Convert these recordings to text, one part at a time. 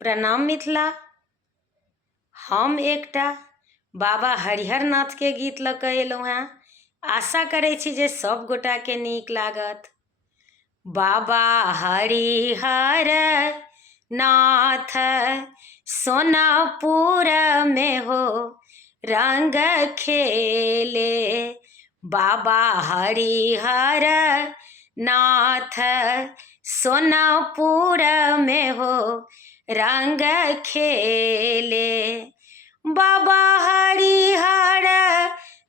प्रणाम मिथिला। हम एकटा बाबा हरिहरनाथ के गीत लऽ कऽ एलहुँ हेँ। आशा करै छी जे सब गोटा के नीक लागत। बाबा हरिहर नाथ सोनापुर में हो रंग खेले। बाबा हरिहर नाथ सोनापुर में हो रंग खेले। बाबा हरिहर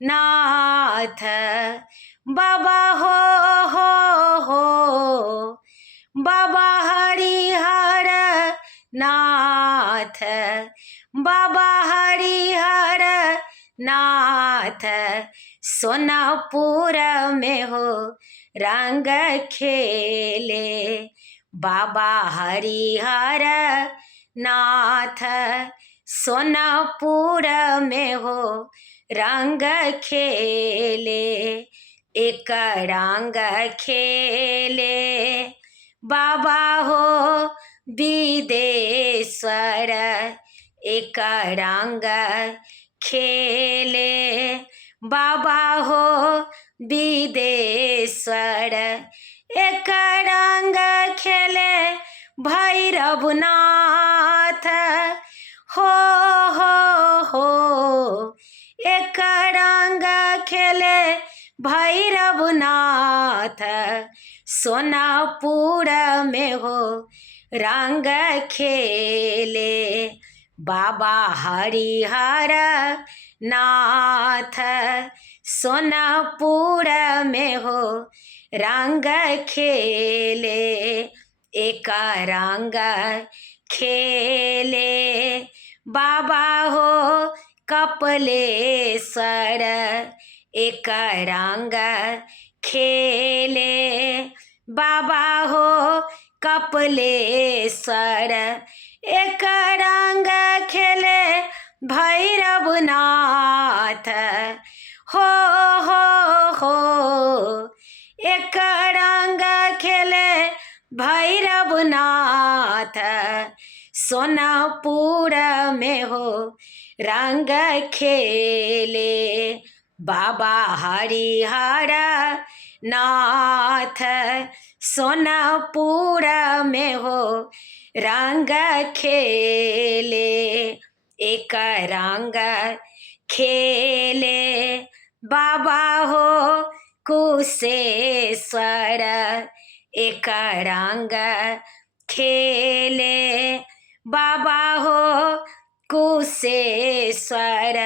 नाथ बाबा हो बाबा हरिहर नाथ बाबा हरिहर नाथ सोनापुर में हो रंग खेले। बाबा हरिहर नाथ सोनापुर में हो रंग खेले। एक रंग खेले बाबा हो विदेश्वर। एक रंग खेले बाबा हो विदेश्वर। एक रंग खेले भैरवनाथ हो एक रंग खेले भैरवनाथ सोनापुर में हो रंग खेले। बाबा हरिहर नाथ सोनापुर में हो रंग खेले। एक रंग खेले बाबा हो कपिलेश्वर। एक रंग खेले बाबा हो कपिलेश्वर। एक रंग खेले भैरवनाथ हो एक रंग खेले भैरवनाथ सोनापुर में हो रंग खेले। बाबा हरिहर नाथ सोनापुर में हो रंग खेले। एक रंग खेले बाबा हो कुशेश्वर। एक रंग खेले बाबा हो कुशेश्वर।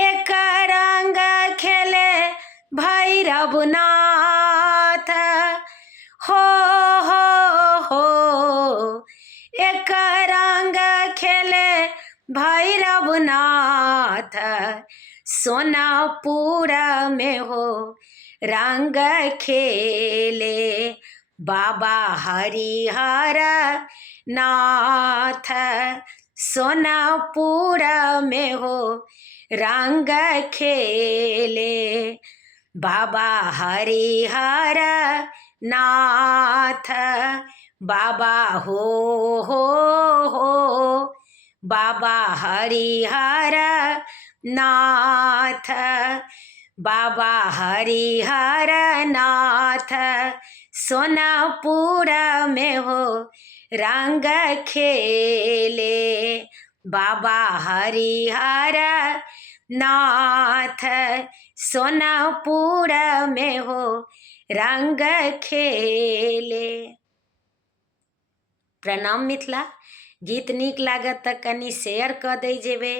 एक रंग खेले भैरवनाथ हो एक रंग खेले भैरवनाथ सोनापुर में हो रंग खेले। बाबा हरिहर नाथ सोनापुर में हो रंग खेले। बाबा हरिहर नाथ बाबा हो बाबा हरिहर नाथ बाबा हरिहर नाथ सोनापुर में हो रंग खेले। बाबा हरिहर नाथ सोनापुर में हो रंग खेले। प्रणाम मिथिला। गीत नीक लागत तऽ कनि शेयर कऽ दै जेबै,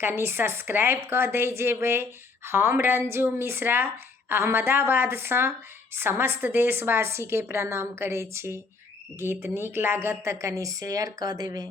कनि सब्सक्राइब कऽ दै जेबै। हम रंजू मिश्रा अहमदाबादसँ समस्त देशवासी के प्रणाम करै छी। गीत नीक लागत तऽ कनि शेयर कऽ देबै।